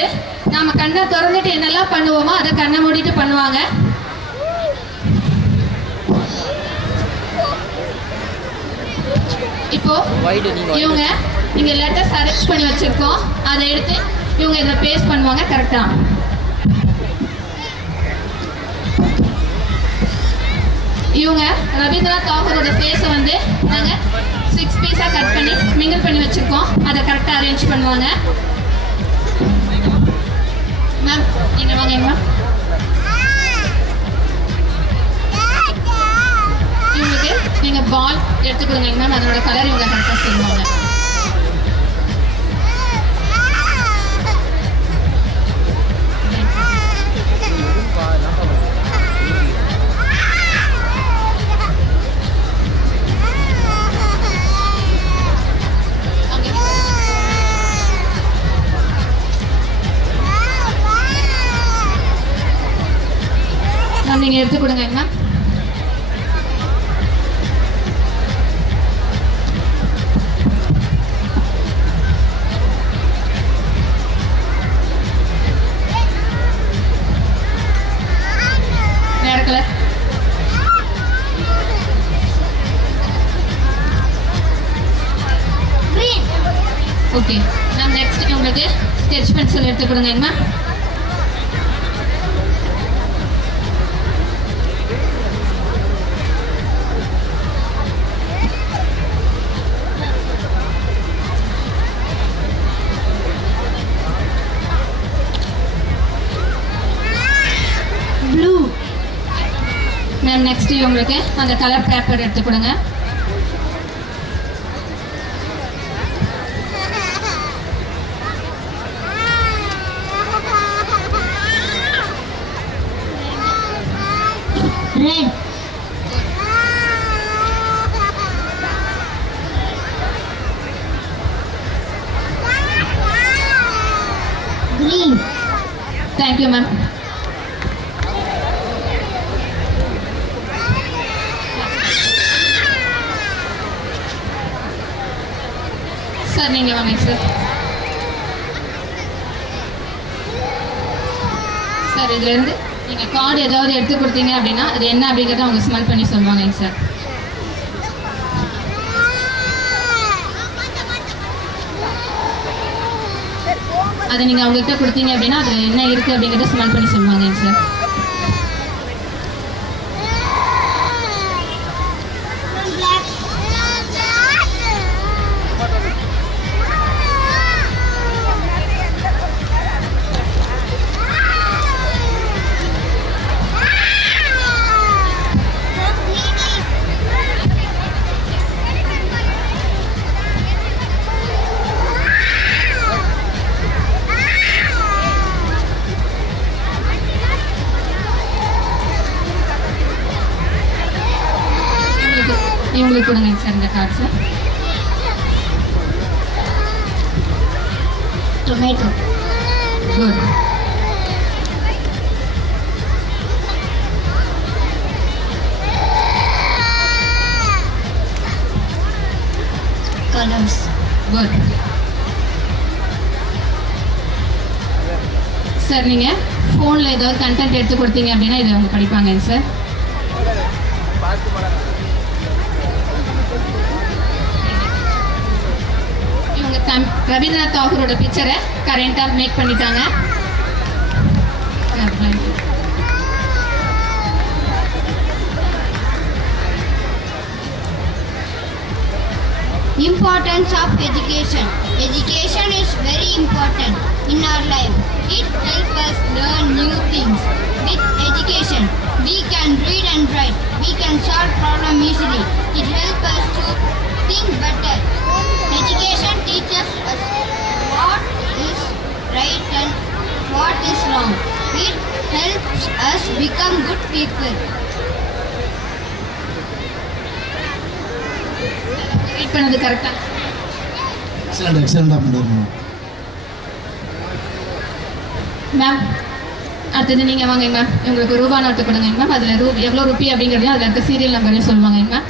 வந்து நாம கண்ணை திறந்துட்டு என்னெல்லாம் பண்ணுவோமோ அதை கண்ணை மூடிட்டு பண்ணுவாங்க. இப்போ இவங்க இங்க லெட்டர்ஸ் அரேஞ்ச் பண்ணி வச்சிருக்கோம், அதை எடுத்து இவங்க இதை பேஸ்ட் பண்ணுவாங்க. கரெக்டா? இவங்க ரவீந்திரநாத் தாகூரோட ஃபேஸை வந்து நாங்கள் 6 பீஸாக கட் பண்ணி மிங்கிள் பண்ணி வச்சுருக்கோம், அதை கரெக்டாக அரேஞ்ச் பண்ணுவாங்க. மேம் நீங்கள் வாங்க மேம். இவங்களுக்கு நீங்கள் பால் எடுத்துக்கொடுங்க மேம், அதனோட கலர் இவங்க கரெக்டாக சொல்லுவாங்க. நீங்கள் எடுத்து கொடுங்க மேம். வேற கலர். Okay ma'am. நெக்ஸ்ட் உங்களுக்கு ஸ்கெட்ச் பென்சில் எடுத்து கொடுங்க மேம். மேம் நெக்ஸ்ட் உங்களுக்கு அந்த கலர் பேப்பர் எடுத்து கொடுங்க. Red. Green. Thank you ma'am. Sir நீங்கள் வாங்க சார். சார் இதுலேருந்து நீங்கள் கார்டு ஏதாவது எடுத்து கொடுத்தீங்க அப்படின்னா அது என்ன அப்படிங்கிறத அவங்க ஸ்மெல் பண்ணி சொல்லுவாங்க சார். அதை நீங்கள் அவங்ககிட்ட கொடுத்தீங்க அப்படின்னா அதில் என்ன இருக்குது அப்படிங்கிறத ஸ்மெல் பண்ணி சொல்லுவாங்க சார். இவங்களுக்கு கொடுங்க சார் இந்த cards. Tomato. Good. Colours. Good. Sir நீங்கள் ஃபோனில் ஏதாவது கண்டென்ட் எடுத்து கொடுத்தீங்க அப்படின்னா இதை அவங்க படிப்பாங்க சார். இவங்க ரவீந்திரநாத் தாகூரோட பிக்சரை கரண்டாக மேக் பண்ணிட்டாங்க. Importance of education. Education is very important in our life. It helps us learn new things. With education, we can read and write. We can solve problems easily. It helps us to think better. Education teaches us what is right and what is wrong. It helps us become good people. Read பண்ணது கரெக்டா? எக்ஸலண்டாக பண்ணுறாங்க மேம். அடுத்தது நீங்கள் வாங்க மேம். உங்களுக்கு ரூபா நோட்டு கொடுங்க மேம். அதில் எவ்வளோ ரூபி அப்படிங்கிறதையும் அதில் இருக்க சீரியல் நம்பரையும் சொல்லுவாங்க ma'am.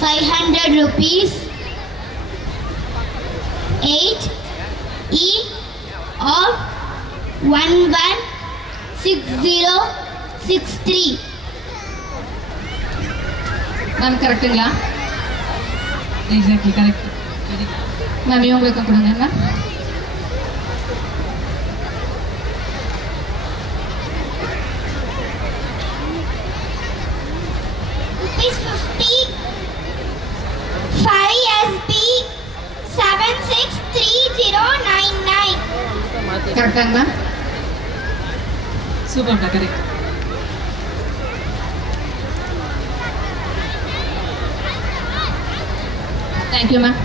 500 rupees. 8 E or 116063. Ma'am கரெக்டுங்களா? Exactly correct. மேம் இவங்களுக்கு கொடுங்க மேம். Rupees 50. 5 SB 763099. கரெக்டாங்க மேம்? சூப்பர்டா correct. Thank you ma'am.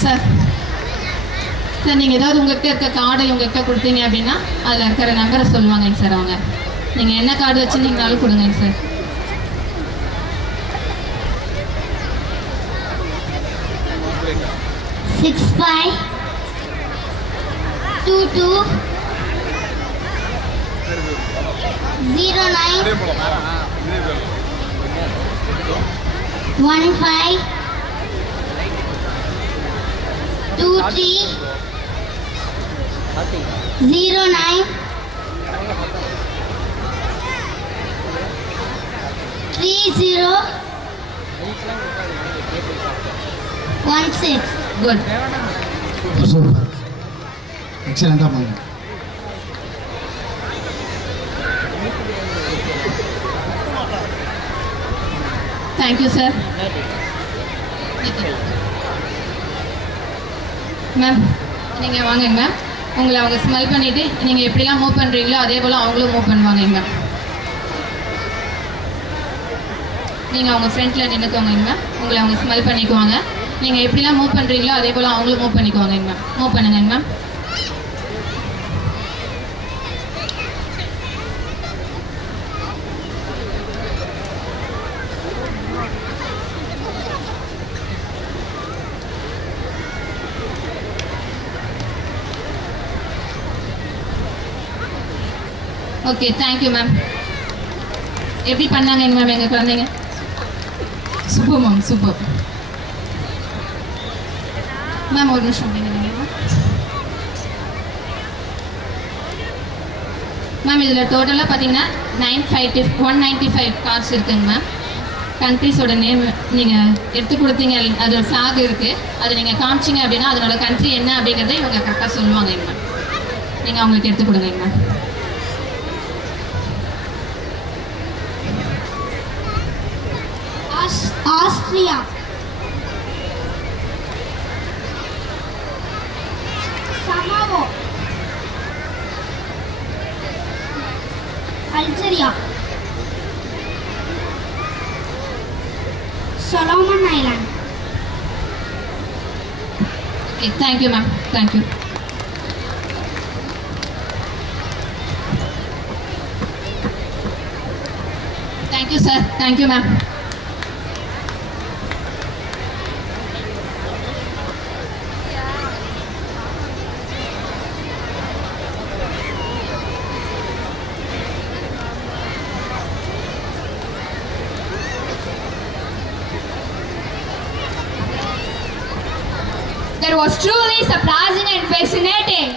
Sir sir நீங்கள் ஏதாவது உங்கள்கிட்ட இருக்க கார்டை உங்கள்கிட்ட கொடுத்தீங்க அப்படின்னா அதில் இருக்கிற நம்பரை சொல்லுவாங்க சார் அவங்க. நீங்கள் என்ன கார்டு வச்சுருந்தீங்கனாலும் கொடுங்க சார். 65 22 09 15 23 09 30 16. குட். சூப்பர், எக்ஸலண்டாக பண்ணுங்க. Thank you sir. மேம் நீங்கள் வாங்க மேம். உங்களை அவங்க ஸ்மெல் பண்ணிவிட்டு நீங்கள் எப்படிலாம் மூவ் பண்ணுறீங்களோ அதே போல் அவங்களும் மூவ் பண்ணுவாங்க மேம். நீங்கள் அவங்க ஃப்ரண்ட்டில் நின்றுக்கோங்க மேம். உங்களை அவங்க ஸ்மெல் பண்ணிக்குவாங்க. நீங்கள் எப்படிலாம் மூவ் பண்ணுறீங்களோ அதே போல் அவங்களும் மூவ் பண்ணிக்குவாங்க மேம். மூவ் பண்ணுங்க மேம். Okay thank you ma'am. எப்படி பண்ணாங்க மேம் எங்கள் குழந்தைங்க? Super ma'am super. மேம் ஒரு நிமிஷம் அப்படிங்க மேம். இதில் டோட்டலாக பார்த்தீங்கன்னா 195 கார்ட்ஸ் இருக்குங்க மேம். கண்ட்ரிஸோட நேம் நீங்கள் எடுத்து கொடுத்தீங்க. அதோட ஃப்ளாக் இருக்குது. அதை நீங்கள் காமிச்சிங்க அப்படின்னா அதனோட கண்ட்ரி என்ன அப்படிங்கிறத இவங்க கரெக்டாக சொல்லுவாங்க மேம். நீங்கள் அவங்களுக்கு எடுத்து கொடுங்க ma'am. Austria. Samoa. Algeria. Solomon Island. Okay, thank you ma'am. Thank you. Thank you sir. Thank you ma'am. That was truly surprising and fascinating.